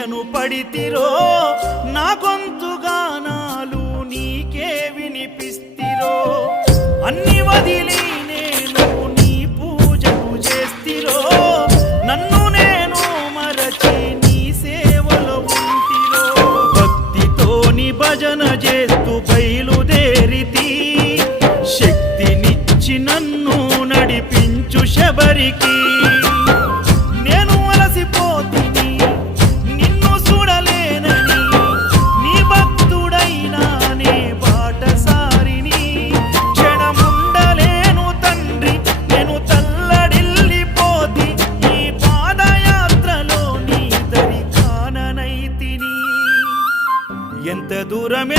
దీక్షను పడితిరో నా గొంతుగానాలు నీకే వినిపిస్తిరో అన్ని వదిలి నేను నీ పూజను చేస్తిరో నన్ను నేను మరచి నీ సేవలో ఉంటిరో భక్తితోని భజన చేస్తూ బయలుదేరితి శక్తినిచ్చి నన్ను నడిపించు శబరికి నేను అలసిపోతిని నిన్ను చూడలేనని నీ భక్తుడైనా నే బాటసారిని క్షణముండలేను తండ్రి నేను తల్లడిల్లిపోతి ఈ పాదయాత్రలో నీ దరి కాననైతిని ఎంత దూరం